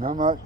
Not much.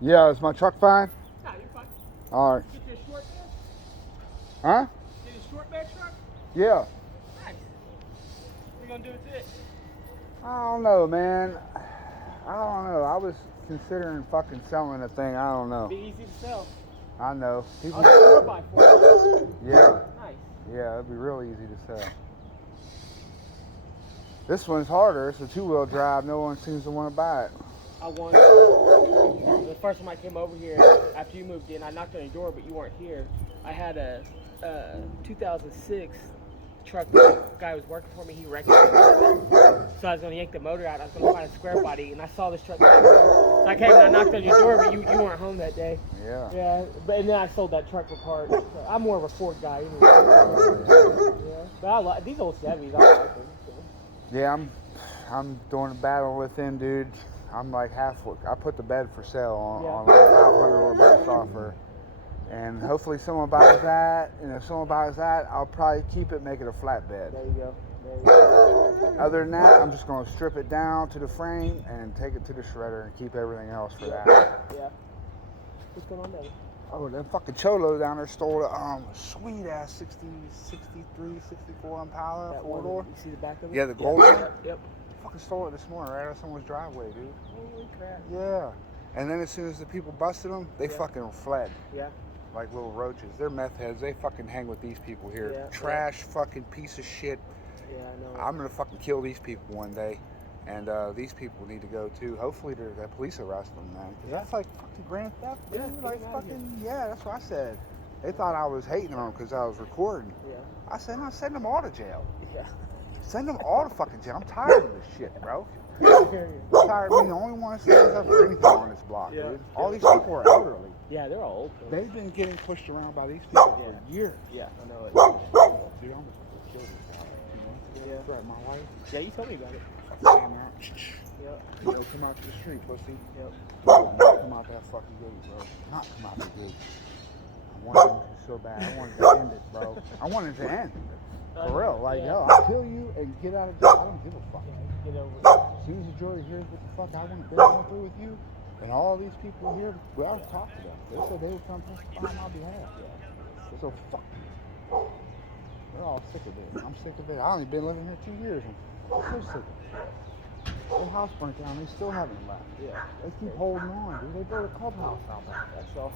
Yeah, is my truck fine? No, you're fine. All right. Get your short bed? Huh? Get a short bed truck? Yeah. Nice. What you gonna do with it? I don't know, man. I don't know. I was considering fucking selling the thing. I don't know. Be easy to sell. I know. I'll do 4x4. Yeah. Nice. Yeah, it'd be real easy to sell. This one's harder. It's a two-wheel drive. No one seems to want to buy it. I won. The first time I came over here, after you moved in, I knocked on your door, but you weren't here. I had a 2006 truck. The guy was working for me. He wrecked it. So I was going to yank the motor out. I was going to find a square body, and I saw this truck. So I came and I knocked on your door, but you weren't home that day. Yeah. Yeah, and then I sold that truck for parts. So I'm more of a Ford guy anyway. Yeah. But I like these old Chevys. I like them. So. Yeah, I'm doing a battle with him, dude. I'm like halfway. I put the bed for sale on like $500 bucks offer, and hopefully someone buys that. And if someone buys that, I'll probably keep it, make it a flatbed. There you go. There you go. Other than that, I'm just gonna strip it down to the frame and take it to the shredder and keep everything else for that. Yeah. What's going on, baby? Oh, that fucking Cholo down there stole a sweet ass 63, 64 Impala 4-door. You see the back of it? Yeah, the gold one. Yep. Fucking stole it this morning right out of someone's driveway, dude. Holy crap. Yeah. And then as soon as the people busted them, they fucking fled. Yeah. Like little roaches. They're meth heads. They fucking hang with these people here. Yeah. Trash fucking piece of shit. Yeah, I know. I'm gonna fucking kill these people one day. And these people need to go too. Hopefully the police arrest them, man. Cause that's like fucking grand theft, dude. Yeah, Like fucking, yeah, that's what I said. They thought I was hating on them because I was recording. Yeah. I said, no, send them all to jail. Yeah. Send them all to fucking jail. I'm tired of this shit, bro. I'm tired of being the only one that stands up for anything on this block, dude. All these people are elderly. Yeah, they're all old. They've been getting pushed around by these people for years. Yeah, I know it. Dude, I'm gonna kill this guy. Yeah. Threaten my wife. Yeah, you told me about it. Came out. Yep. Yo, come out to the street, pussy. Yep. Not come out that fucking gate, bro. Not come out the gate. I wanted him to so bad. I wanted to end it, bro. I wanted to end. For real. Like, yo, I'll kill you and get out of jail. I don't give a fuck. Get over it. As soon as the jury hears what the fuck I want to go through with you, and all these people here, well, I'll talk to them. They said they would come testify on my behalf. So fuck you. They're all sick of it. I'm sick of it. I've only been living here 2 years. I'm so sick of it. Their house burnt down. They still haven't left. Yeah. They keep holding on, dude. They built a clubhouse out back there. So,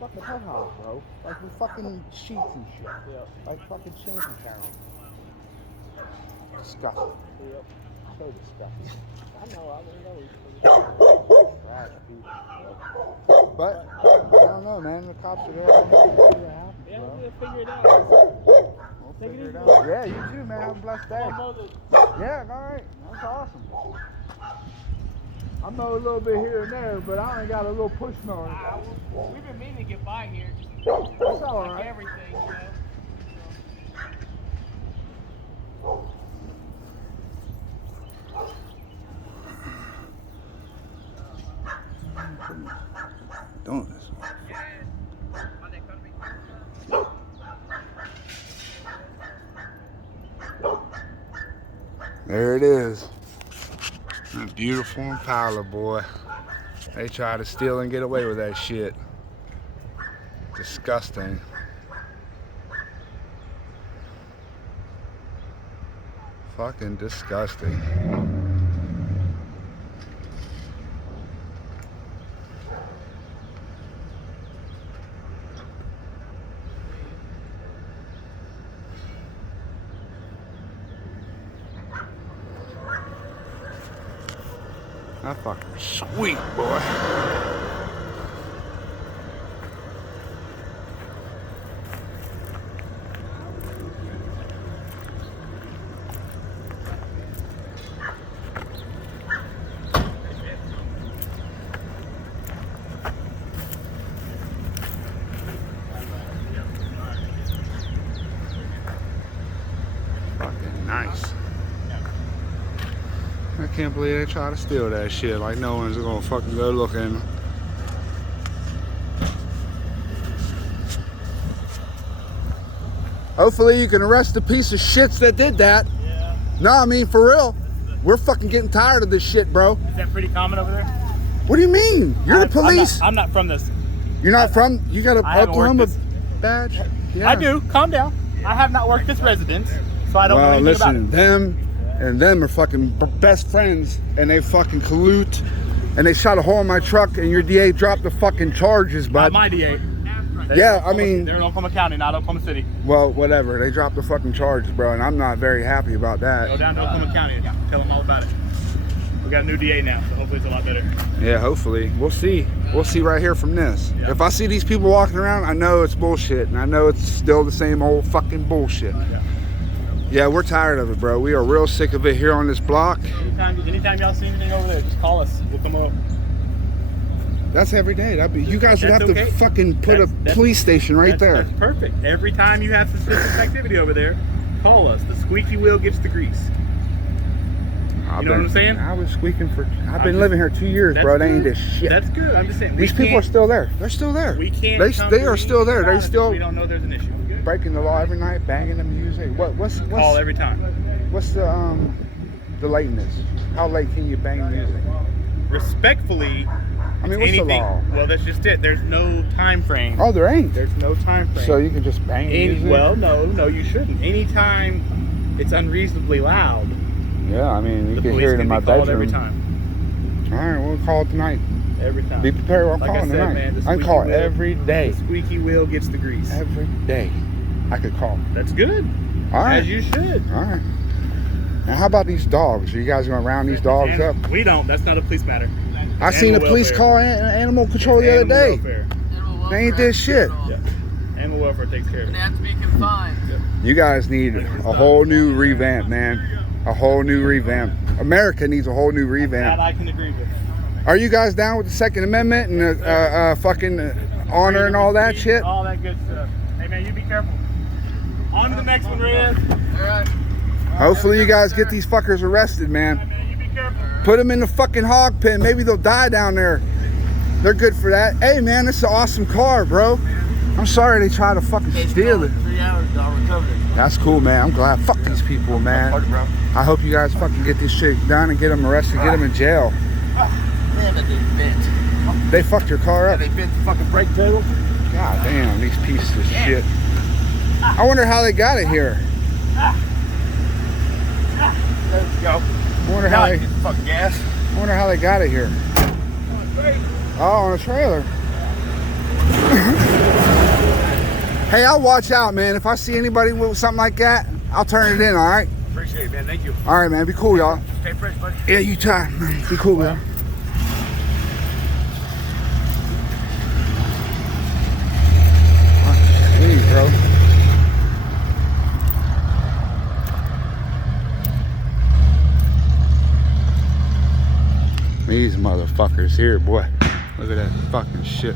fuck the clubhouse, bro. Like with fucking sheets and shit. Yep. Like fucking shanty town. Disgusting. Yep. So disgusting. I know. I know. Trash people. But I don't know, man. The cops are there. What happens, Yeah, bro? we'll figure it out. We'll figure it out. Yeah, you too, man. Have a blessed day. Mother. Yeah, all right. That's awesome. I mow a little bit here and there, but I only got a little push mower. We've been meaning to get by here. That's all Like right. everything, you know. Doing this. There it is. A beautiful Impala, boy. They try to steal and get away with that shit. Disgusting. Fucking disgusting. That fucking sweet, boy. Fucking nice. I can't believe they try to steal that shit like no one's gonna fucking go looking. Hopefully you can arrest the piece of shits that did that. Yeah. No, I mean for real. We're fucking getting tired of this shit, bro. Is that pretty common over there? What do you mean? You're the police. I'm not from this. You're not from, you got a I haven't Oklahoma worked badge? Yeah. I do. Calm down. I have not worked this residence, so I don't know Well, anything about listen, it. them and them are fucking best friends, and they fucking collude, and they shot a hole in my truck, and your DA dropped the fucking charges, Not bud. my DA. Yeah, I mean, They're in Oklahoma County, not Oklahoma City. well, whatever. They dropped the fucking charges, bro, and I'm not very happy about Go that. down to Oklahoma County and tell them all about it. We got a new DA now, so hopefully it's a lot better. Yeah, hopefully. We'll see. We'll see right here from this. Yeah. If I see these people walking around, I know it's bullshit, and I know it's still the same old fucking bullshit. Yeah. Yeah, we're tired of it, bro. We are real sick of it here on this block. Anytime y'all see anything over there, just call us. We'll come up. That's every day. You guys would That's have okay. to fucking put a That's- police station right there. That's perfect. Every time you have suspicious activity over there, call us. The squeaky wheel gets the grease. You know what I'm saying? I was squeaking for. I've been living here 2 years, bro. They ain't good. this shit. That's good. I'm just saying. These people are still there. They're still there. We can't. They are still there. They still We don't know there's an issue. breaking the law every night, banging the music. What's Call every time. what's the lateness? How late can you bang the music? Respectfully. I mean, what's the law? Well, that's just it. There's no time frame. Oh, there ain't. There's no time frame. So you can just bang the music? Well, no, you shouldn't. Anytime it's unreasonably loud, Yeah, I mean, you the can police hear it can in my be called bedroom. every time. All right, we'll call it tonight. Every time. Be prepared. I'm Like I calling said, tonight. man, the I can call squeaky it wheel- every day. The squeaky wheel gets the grease. Every day, I could call. That's good. All right. As you should. All right. Now, how about these dogs? Are you guys going to round these dogs up? We don't. That's not a police matter. I seen a Animal police welfare. call animal control the other Animal day. welfare. They ain't this shit. Yeah. Animal welfare takes care of And it. they have to be confined. You guys need a whole new revamp, man. A whole new revamp. America needs a whole new That revamp. I can agree with. Are you guys down with the Second Amendment and fucking honor and all that shit? All that good stuff. Hey man, you be careful. On to the next one, Reyes. All right. Hopefully you guys get these fuckers arrested, man. Hey man, you be careful. Put them in the fucking hog pen. Maybe they'll die down there. They're good for that. Hey man, this is an awesome car, bro. I'm sorry they tried to fucking steal it. 3 hours, I recovered it. That's cool, man. I'm glad. Fuck these people, man. I hope you guys fucking get this shit done and get them arrested, get them in jail. Man, that they bent. They fucked your car Yeah, up. they bent the fucking brake pedal. God damn, these pieces of shit. I wonder how they got it here. Let's go. I wonder Now how I they, can get the fucking gas. I wonder how they got it here. Oh, on a trailer. Hey, I'll watch out, man. If I see anybody with something like that, I'll turn it in, all right? Appreciate it, man. Thank you. All right, man. Be cool, y'all. Stay fresh, buddy. Yeah, you try. Be cool, man. Hey, bro. Me these motherfuckers here, boy. Look at that fucking shit.